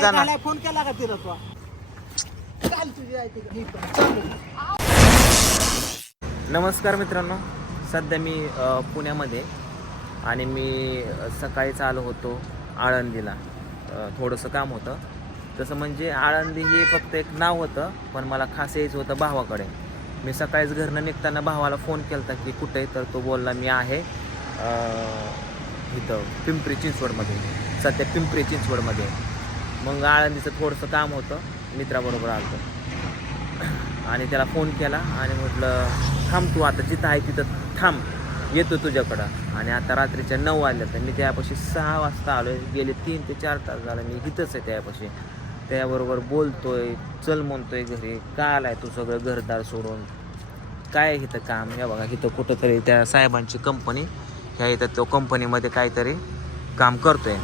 जाणार. फोन केला का तिला तू? चाल तुझी आहे तिकडे. मी पण चाललो. नमस्कार मित्रांनो. सध्या मी अ, पुण्यामध्ये आणि मी अ, सकाळीच आलो होतो आळंदीला. अ, थोडंसं काम होतं. तसं म्हणजे आळंदी हे फक्त एक नाव होतं पण मला खास यायचं होतं भावाकडे. मी सकाळीच घरनं निघताना भावाला फोन केला होता की कुठे? तर तो बोलला मी आहे अ, इथं पिंपरी चिंचवडमध्ये. सध्या पिंपरी चिंचवडमध्ये. मग आळंदीचं थोडंसं काम होतं मित्राबरोबर आलो आणि त्याला फोन केला आणि म्हटलं थांब तू आता जिथं आहे तिथं थांब येतो तुझ्याकडं. आणि आता रात्रीच्या नऊ वाजल्या तर मी त्यापाशी सहा वाजता आलो आहे गेले तीन ते चार तास झालं मी इथंच आहे त्यापाशी. त्याबरोबर बोलतोय चल म्हणतोय घरी का आलाय तू सगळं घरदार सोडून? काय आहे इथं काम? हे बघा इथं कुठंतरी त्या साहेबांची कंपनी ह्या इथं तो कंपनीमध्ये काहीतरी काम करतोय.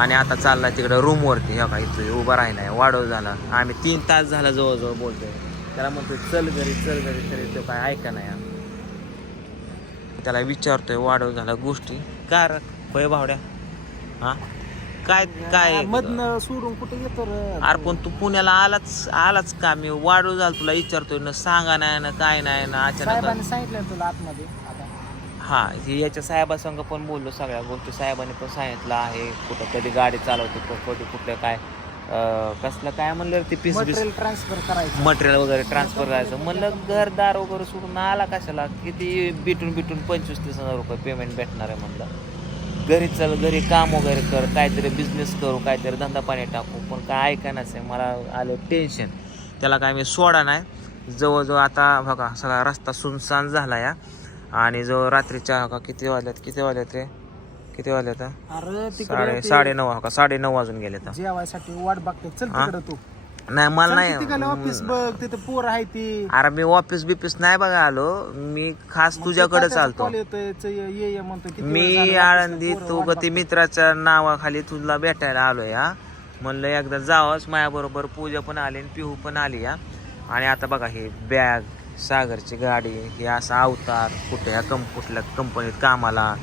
आणि आता चालला तिकडं रूमवरती हे बघा इथं उभा राहिलाय. वाढव झाला. आम्ही तीन तास झाला जवळजवळ बोलतोय. त्याला म्हणतोय चल घरी चल घरी. तरी तो काय ऐका नाही त्याला विचारतोय वाढव झाला गोष्टी. का रे? होय भावड्या? हा? काय काय आहे? मधनं सोडून कुठे येतो अरे पण तू पुण्याला आलाच आलाच का? मी वाढू झाला तुला विचारतोय ना सांगा नाही ना काय नाही ना अचानक सांगितलं तुला आतमध्ये? आता हा हे याच्या साहेबासंग पण बोललो सगळ्या गोष्टी. साहेबांनी पण सांगितलं आहे कुठं कधी गाडी चालवतो क- कधी कुठलं काय. अं, कसलं काय म्हणलं ते पीस बीस मटेरियल ट्रान्सफर करायचं. मटेरियल वगैरे ट्रान्सफर करायचं. म्हणलं घरदार वगैरे सोडून आला कशाला? किती बिटून बिटून पंचवीस तीस हजार रुपये पेमेंट भेटणार आहे म्हणलं. घरी चल घरी काम वगैरे कर काहीतरी बिझनेस करू काहीतरी धंदा पाणी टाकू. पण काय ऐकायलाच आहे मला आलं टेन्शन त्याला काय मी सोडा नाही. जवळजवळ आता बघा सगळा रस्ता सुनसान झाला या. आणि जो रात्रीच्या का किती वाजल्यात किती वाजल्यात रे? किती वाजल्यात अरे साडे तिकडे साडे नऊ का साडे नऊ वाजून गेले तर जेवायसाठी वाट बघते. चल हा? तिकडे तू. नाही मला तिकडे ऑफिस नाही बघ तिथे पोर आहे ती. अरे मी ऑफिस बिफिस नाही बघा आलो. मी खास तुझ्याकडे चालतो. कॉल येतोय च- ये ये म्हणतो किती वेळ मी झाला office आळंदी पोरं तू वाट गती मित्राच्या नावाखाली तुला भेटायला आलोय हा. म्हणलं एकदा जावंच माझ्याबरोबर पूजा पण आली आणि पिहू पण आली या आणि आता बघा हे बॅग सागरची गाडी हे असा अवतार कुठे ह्या कं कुठल्या कंपनीत कामाला.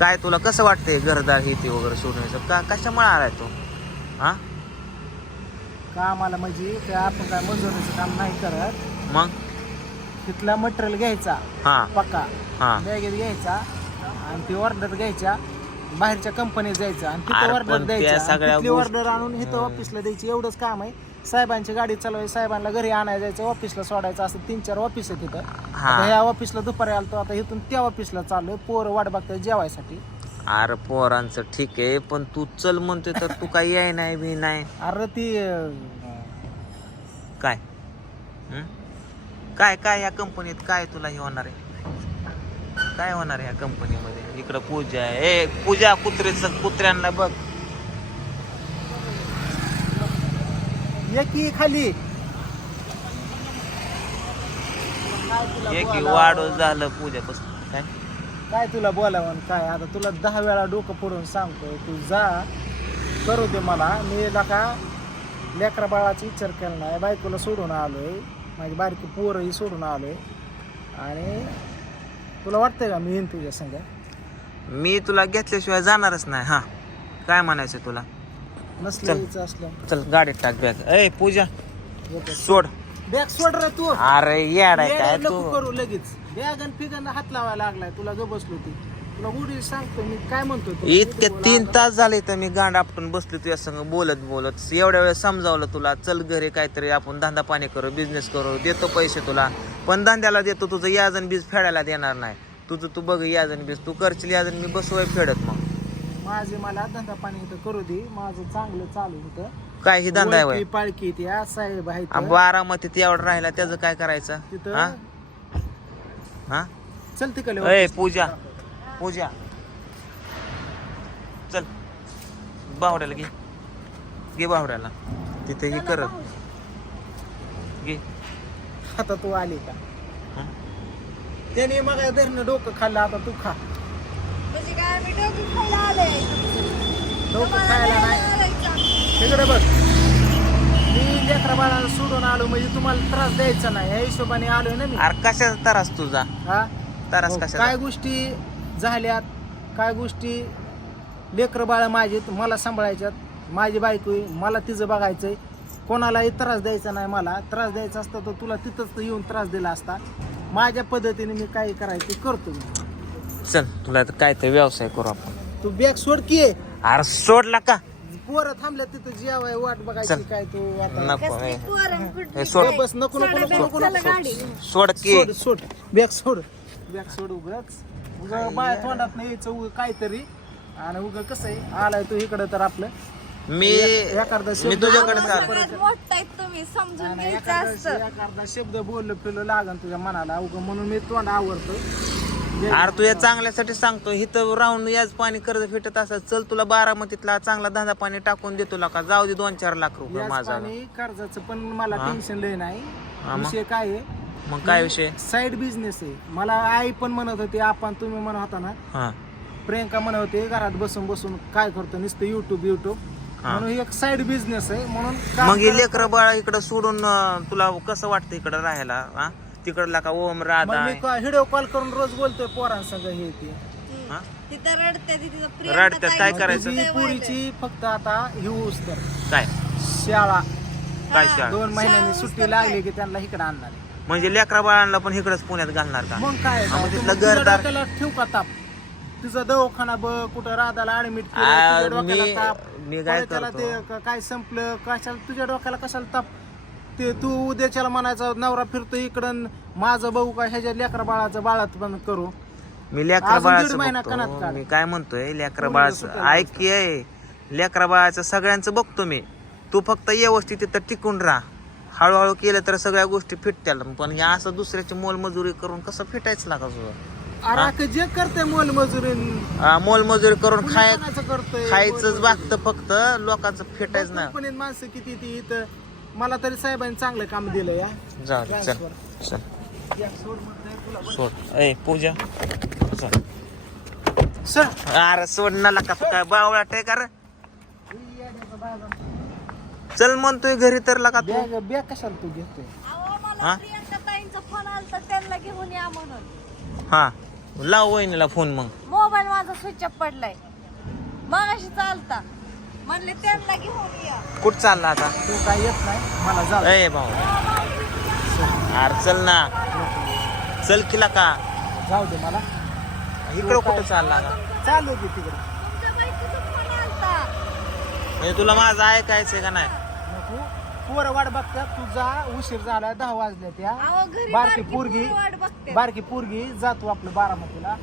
काय तुला कसं वाटतंय घरदार हे ते वगैरे सोडण्याचं? का कशामुळे आलाय तू? हा? कामाला म्हणजे ते आपण काय मजुरीचं काम नाही करत. मग? तिथला मटेरियल घ्यायचा हा. पक्का. हा. बॅगेत घ्यायचा आणि ती ऑर्डर घ्यायच्या. बाहेरच्या कंपनीत जायचं आणि अरे तिथं पण ऑर्डर त्या द्यायची सगळ्या गोष्टी- ऑर्डर आणून इथं ऑफिसला द्यायची एवढंच काम आहे. साहेबांची गाडी चालवायची साहेबांना घरी आणायला जायचं ऑफिसला सोडायचं असं तीन चार ऑफिस आहे तिथं हा. आता ह्या ऑफिसला दुपारी आलतो आता इथून त्या ऑफिसला चाललोय पोर वाट बघताय जेवायसाठी. अरे पोरांचं ठीक आहे पण तू चल म्हणतोय तर तू काही आहे नाही मी नाही. अरे ती अं, काय? हं? काय काय या कंपनीत काय तुला हे होणार आहे? काय होणार आहे या कंपनीमध्ये इकडं पूजा आहे. ए पूजा कुत्रेच कुत्र्यांना बघ. ये की खाली एक वाढ झालं पूजा बस काय? काय तुला बोलावं आणि काय? आता तुला दहा वेळा डोकं फोडून सांगतोय तू जा. करू दे मला. मी का लेकरा बाळाचा विचार केला नाही. बायकोला सोडून आलोय. माझी बारकी पोरही सोडून आलोय. आणि तुला वाटतंय का मी येईन तुझ्या संग? मी तुला घेतल्याशिवाय जाणारच नाही. हा. काय म्हणायचं तुला? नसलं चल. यायचं असलं. चल गाडीत टाक बॅग. ए पूजा. सोड. बॅग सोड रे तू. अरे येड आहे काय तू? करू लगेच. बॅग आणि फिगन हात लावायला लागलाय. तुला ग बसलो ती. तुला उडी सांगतो मी. काय म्हणतो तुला? इतके तीन बोला. तास झाले तर मी गांड आपटून बसलो तुझ्या संग बोलत बोलत. एवढ्या वेळेस समजावलं तुला चल घरी काहीतरी आपण धंदा पाणी करू बिझनेस करू देतो पैसे तुला. पण धंद्याला देतो तुझं याजन बीज फेडायला देणार नाही. तुझं तू बघ याजन बीज तू करशील याजन मी बसवय फेडत मग. माझे मला धंदा पाणी इथं करू दे. माझं चांगलं चालू होतं. काय ही धंदा आहे ओळखी, वय पाळखी ती आज साहेब आहे इथं. बारामतीत एवढं राहिला त्याचं काय करायचं? हा तिथं हा? चल तिकडे. पूजा. पूजा. चल. बावड्याला घे. घे बावड्याला. तिथे हे करत घे. आता तू आली का? हं? त्याने मग धरणं डोकं खाल्लं आता तू खा. काय मी डोकं खायला आले? डोकं खायला नाही तिकडे बघ. मी लेकरा बाळाला सोडून आलो म्हणजे तुम्हाला त्रास द्यायचा नाही. या हिशोबाने आलोय ना मी. अरे कशाचा त्रास तुझा? हा? त्रास हो, कशाचा? काय गोष्टी झाल्यात? काय गोष्टी? लेकरं बाळ माझी मला सांभाळायच्यात. माझी बायको आहे, मला तिचं बघायचंय. कोणालाही त्रास द्यायचा नाही मला. त्रास द्यायचा असता तर तुला तिथंच तर येऊन त्रास दिला असता. माझ्या पद्धतीने मी काही करायचं ते करतो मी. चल तुला आता काय ते व्यवसाय करू आपण. तू बॅग सोड की. अरे सोडला का? पोरं थांबल्या तिथं जेवाय वाट बघायची चल. काय तू आता. नको हे. सोड. काय? बस नको नको सोडा नको नको नको गाडी सोड. की. सोड सोड. बॅग सोड. बॅग सोड उगाच. उगा बाय तोंडात नाही यायचं उगा काहीतरी. आणि उगा कसं आहे आलाय तू इकडं तर आपलं. मी एखादा मी शब्द तुझ्याकडे चाल सगळ्यात मोठं आहे तुम्ही समजून आणि घ्यायचं एखादा असतं. एखादा शब्द बोललं पिलं लागन तुझ्या मनाला. उगा म्हणून मी तोंड आवडतो अरे तू या चांगल्यासाठी सांगतो इथं राहून याच पाणी कर्ज फिटत असत चल तुला बारामतीतला चांगला धंदा पाणी टाकून देतो का जाऊ दे दोन चार लाख रुपये माझा. कर्जाचं पण मला हा? टेन्शन लय नाही. हा मग? विषय काय आहे? मग काय विषय? साईड बिझनेस आहे. मला आई पण म्हणत होती आपण तुम्ही म्हणत होता ना हा. प्रियंका म्हणत होते घरात बसून बसून काय करतो नुसतं युट्यूब युट्यूब हा. म्हणून एक साईड बिझनेस आहे म्हणून काम मग हे करत- लेकर बाळा इकडं सोडून अं, तुला कसं वाटतं इकडं राहायला हा? तिकडला का ओम मग राधा मी व्हिडिओ कॉल करून रोज बोलतोय पोरांसंग हे ते. हा? तिथं रडते ती तिथं प्रेम रडते, ताई काय करायचं? पुरीची फक्त आता हिऊस तर काय शाळा काय. शाळा दोन महिन्यांनी सुट्टी लागली. की त्यांना इकडे आणणार आहे. म्हणजे लेकरा बाळांना पण इकडंच पुण्यात घालणार का मग काय हा, मग काय? तिथलं तुझ्या घरदार- डोक्याला ठेव का ताप तुझा दवाखाना बघ कुठं राधाला ऍडमिट आ, मी- मी मी काय करतो? ते क- काय संपलं कशाला तुझ्या डोक्याला कशाला ताप ते तू उद्याच्याला म्हणायचं नवरा फिरतो इकडं माझं बघू का ह्याच्या लेकरा बाळाचं बाळात पण करू. मी लेकरा अजून दीड बाळाचं महिना कणात बघतो काढ. मी काय म्हणतोय लेकरा बाळाचं सुट्ट्या ऐक लेकरा बाळाचं सगळ्यांचं बघतो मी. तू फक्त व्यवस्थित तिथं टिकून राहा. हळूहळू केलं तर सगळ्या गोष्टी फिटत्याल. पण या असं दुसऱ्याची मोलमजुरी करून कसं फिटायचं लागा तुझं अरे अख्खं जे करते मोलमजुरी मोलमजुरी करून खाय करतोय? खायचंच बागतं फक्त लोकांचं फिटायचं ना माणसं किती ती इथं मला तरी साहेबांनी चांगलं काम दिलं या. दे, चल Transfer. चल. या, सोड म्हणतोय तुला. सोड. ए पूजा. चल सर. अरे सोड ना का काय बावळा टे कर चल म्हणतोय घरी तर लका तू. बॅग बॅग कशाला तू घेतोय? अहो, मला हा? प्रियंका ताईंचा फोन आलता त्यांना घेऊन या म्हणून. हा. लाव वहिनीला फोन मग. मोबाईल माझा स्विच ऑफ पडलाय. मगाशी चालता म्हणले त्यांना घेऊन या. कुठ चालला आता? तू काय येत नाही. मला जाऊ ए भाऊ. अरे चल ना. चल किला का? जाऊ दे मला. इकडं कुठं चालला का चालू दे तिकडे. तुमच्या बायकोचा फोन आलता म्हणजे तुला माझं ऐकायचंय का नाही? नको. पोरं वाट बघतात तू जा. उशीर झाला. दहा वाजले त्या. अहो घरी बारकी बारकी पोरगी. पोरं वाट बघते. बारकी पोरगी. जातो आपलं बारामतीला.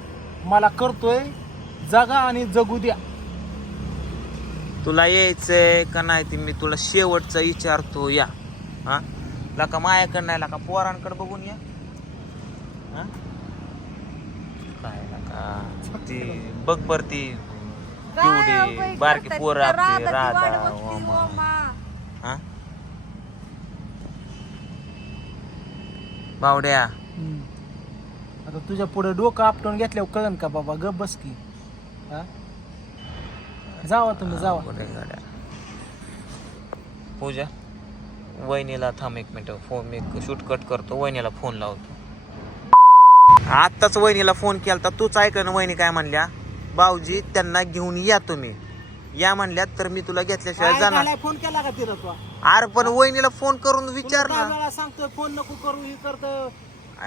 मला करतोय. जगा आणि जगू द्या. तुला यायचंय का नाही ते मी तुला शेवटचं विचारतो या. हा? लका मायाकडं नाही लका पोरांकडे बघून या. हा? काय लका? ती बघ बर ती बाई बारकी? पोरं राधा ओमा. हा? बावड्या. आता तुझ्या पुढे डोकं आपटून घेतल्यावर कळन का बाबा? गप बस की. हा? जावा तुम्ही जावा. कुठे गाड्या पूजा वहिनीला थांब एक मिनिट. फोन मी शूट कट करतो वहिनीला फोन लावतो. आत्ताच वहिनीला फोन केला तर तूच ऐक ना वहिनी काय म्हणल्या? भाऊजी त्यांना घेऊन या तुम्ही. या म्हणल्यात तर मी तुला घेतल्याशिवाय काय जाणार. झालंय? फोन केला का तिला तू? अरे पण वहिनीला फोन करून विचार ना. वेळा सांगतोय फोन नको करू हे करतो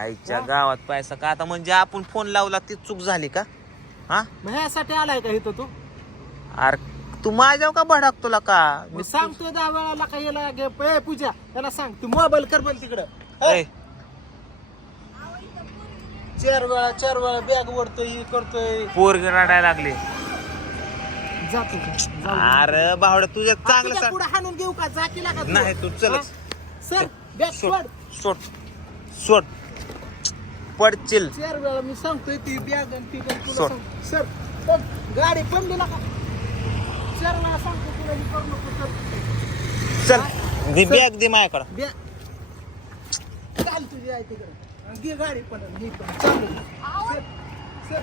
आईच्या गावात पैसा का? आता म्हणजे आपण फोन लावला ती चूक झाली का? हा? ह्यासाठी आलाय का इथं तू? अरे तू माझ्यावर का भडाक तुला का? मी सांगतोय दहा वेळाला का याला ए पूजा त्याला सांग तू मोबाईल कर पण तिकडं. ए, चार वेळा चार वेळा बॅग ओढतोय हे करतोय. पोरगी रडायला लागली. जातो अरे भावड्या तुझ्या चांगलं सांग. पुढे हाणून घेऊ का? जा केला का तू? नाही तू चल? सर बॅग सोड सोड. सोड पडचिल चार वेळा मी सांगतोय ती बॅग आणि ती पण तुला सोड. सांग. सर पण गाडी पडली ना का? चार वेळा सांगतो तुला हे करू नको सर चल दे बॅग दे माझ्याकडं. चाल तुझी आहे तिकडे घे गाडी पण पण. चालू. सर सर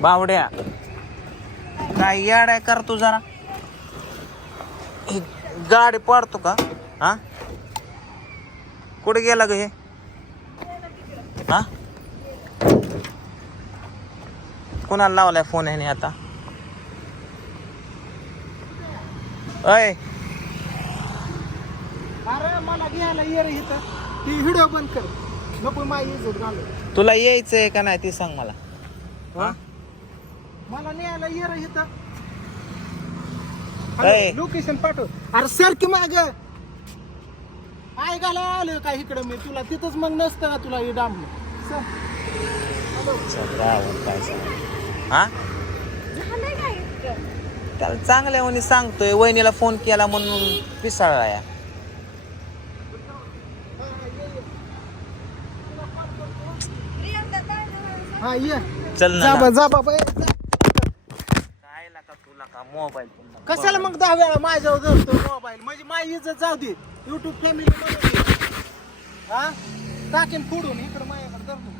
बावड्या काय याड आहे कर तू जरा. हे गाडी पाडतो का? हा? कुठे गेला ग हे? हा? कुणाला लावलाय फोन ह्याने आता? अय! अरे मला घ्यायला ये रे इथं. ती व्हिडिओ बंद कर. नको माझी इज्जत घालू. तुला यायचंय का नाही ते सांग मला. हा? मला न्यायला ये रे इथं. ए. लोकेशन पाठव. अरे सर की माग. ऐकायला आलोय का इकडं मी? तुला तिथंच मग नसतं का तुला हे डांबलं सर चल, काय सांग? हा? त्याला चांगल्या म्हणे सांगतोय वहिनीला फोन केला म्हणून पिसाळला या? हा चल जा ना. बा जा बाबा ए, जा. काय लाका तुला का मोबाईल कशाला मग दहा वेळा माझ्यावर धरतो मोबाईल म्हणजे माझी इज्जत जाऊ दे. युट्यूब फॅमिली हा? टाकेन फोडून इकडे माझ्याकडे धरतो.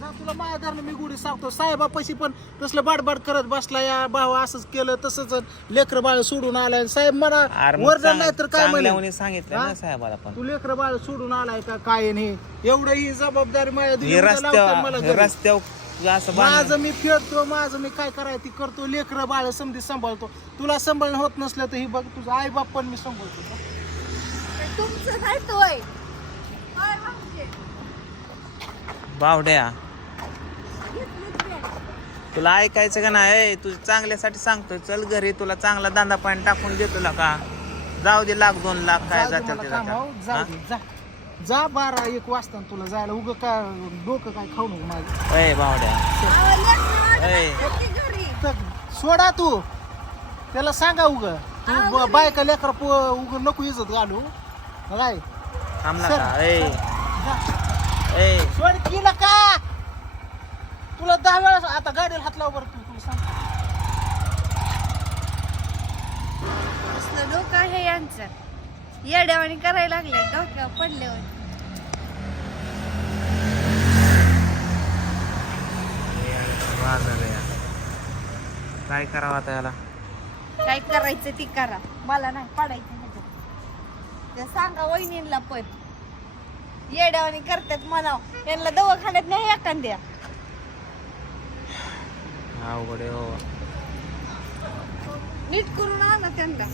तुला माया धरणं मी गुढी सांगतो. साहेबापाशी पण तसलं बाडबाड करत बसला या भाऊ असंच केलं तसंच लेकर बाळ सोडून आलाय. साहेब मला वरडा नाही तर काय चांगल्या म्हणे? म्हणे सांगितलं हा? ना साहेबाला पण. तू लेकर बाळ सोडून आलाय का? काय नाही? एवढं ही जबाबदारी माझ्या दिली, उद्या लावतात मला रस्त्यावर घरी. रस्त्यावर असं बांधून- माझं मी फेडतो माझं मी काय करायचं ते करतो लेकर बाळ समधी सांभाळतो. तुला सांभाळणं होत नसलं तर ही बघ तुझं आई बाप पण मी सांभाळतो. तुमचं नाही तोय काय म्हणजे? बावड्या. तुला ऐकायचं का नाही? ए, तुझ्या चांगल्यासाठी सांगतोय. चल घरी तुला चांगला दांदा पाणी टाकून देतो ना का? जाऊ दे लाख दोन लाख काय जाऊ दे मला हा? दे, जा. जा बारा एक वाजता तुला जायला. उगं काय डोकं काय खाऊ नको माझं. ए बावड्या. ए. तर सोडा तू. त्याला सांगा उग. तू ब- बायका लेकर उग नको इज्जत घालू. काय थांबला. का? ए. जा. ए. सोड केलं का? तुला दहा वेळा आता गाडीला हात लाव बरं तू तुला सांग. असलं डोकं आहे यांचं? येड्यावानी करायला लागले डोक्यावर पडल्यावर वाजलं. काय करावं आता याला? काय करायचं ती करा. मला नाही पडायचं ह्याच्यात. ते सांगा वहिनीला पण. येड्यावानी करतात म्हणाव. यांना दवाखान्यात नाही एखाद्या. अवघड आहे हो. नीट करून आणा त्यांना.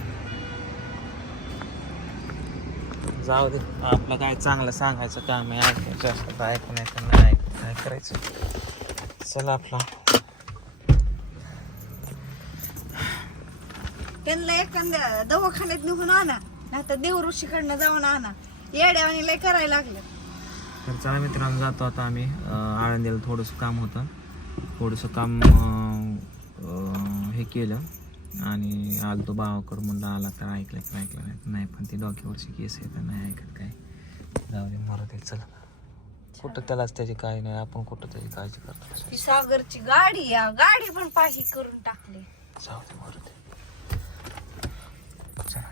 जाऊ दे. आपलं काय चांगलं सांगायचं काम आहे. ऐकायचं असतं तर ऐकून नाही तर नाही ऐकून काय करायचं. चला आपला. त्यांना एखाद्या दवाखान्यात निघून आणा नाही तर देवऋषीकडनं जाऊन आणा. येड्यावानी लय करायला लागलं. तर चला मित्रांनो जातो आता आम्ही. आळंदीला थोडंसं काम होतं. थोडंसं काम हे केलं. आणि आलतो बावाकर म्हणला आला तर ऐकलं तर ऐकलं. नाही नाही पण ते डोक्यावरची केस आहे तर नाही ऐकत काय. जाऊ दे मला चला. कुठं त्यालाच त्याची काय नाही आपण कुठं त्याची काळजी करतो ती सागरची गाडी या गाडी पण पाशी करून टाकली. जाऊ दे मारुती चला.